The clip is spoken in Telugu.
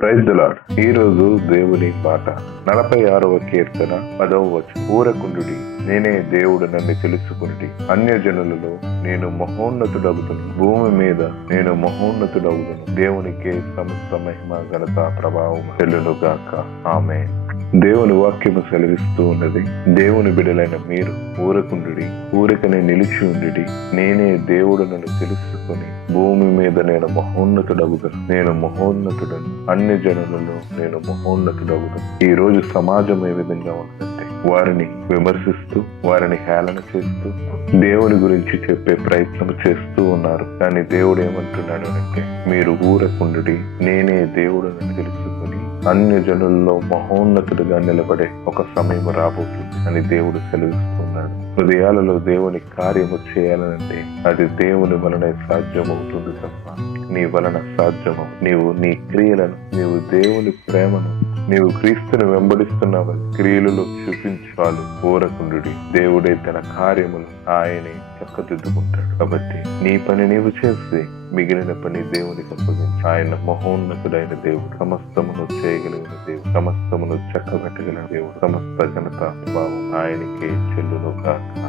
Praise the lord. ఈ రోజు దేవుని మాట 46వ కీర్తన 10వ వచనం. ఊరకుండుడి, నేనే దేవుడు, నన్ను తెలుసుకునుడి. అన్యజనులలో నేను మహోన్నతుడగుదును, భూమి మీద నేను మహోన్నతుడగుదును. దేవునికే సమస్త మహిమ, ఘనత, ప్రభావం చెల్లును గాక. ఆమేన్. దేవుని వాక్యము సెలవిస్తూ ఉన్నది, దేవుని బిడలైన మీరు ఊరకుండుడి, ఊరికనే నిలిచి ఉండుడి. నేనే దేవుడు, నన్ను తెలుసుకుని భూమి మీద నేను మహోన్నతుడగుదును. నేను మహోన్నతుడను, అన్ని జనులలో నేను మహోన్నతుడగుదును. ఈ రోజు సమాజం ఏ విధంగా ఉందంటే, వారిని విమర్శిస్తూ, వారిని హేళన చేస్తూ, దేవుని గురించి చెప్పే ప్రయత్నం చేస్తూ ఉన్నారు. కానీ దేవుడు ఏమంటున్నాడు అంటే, మీరు ఊరకుండుడి, నేనే దేవుడు, నన్ను తెలుసుకుని అన్య జనుల్లో మహోన్నతుడిగా నిలబడే ఒక సమయం రాబోతుంది అని దేవుడు సెలవిస్తున్నాడు. హృదయాలలో దేవుని కార్యము చేయాలనంటే అది దేవుని వలనే సాధ్యమవుతుంది తప్ప నీ వలన సాధ్యము. నీవు నీ క్రియలను, నీవు దేవుని ప్రేమను, నీవు క్రీస్తుని వెంబడిస్తున్నావని క్రియలలో చూపించాలి. ఊరకుండుడి, దేవుడే తన కార్యములు ఆయనే చక్కదిద్దుకుంటాడు. కాబట్టి నీ పని నీవు చేసి మిగిలిన పని దేవునికి అప్పగించు. ఆయన మహోన్నతుడైన దేవుడు, సమస్తమును చేయగలిగిన దేవుడు, సమస్తమును చక్కబెట్టగలిగిన దేవుడు. సమస్త ఘనత, భావం ఆయనకే చెల్లును కాక.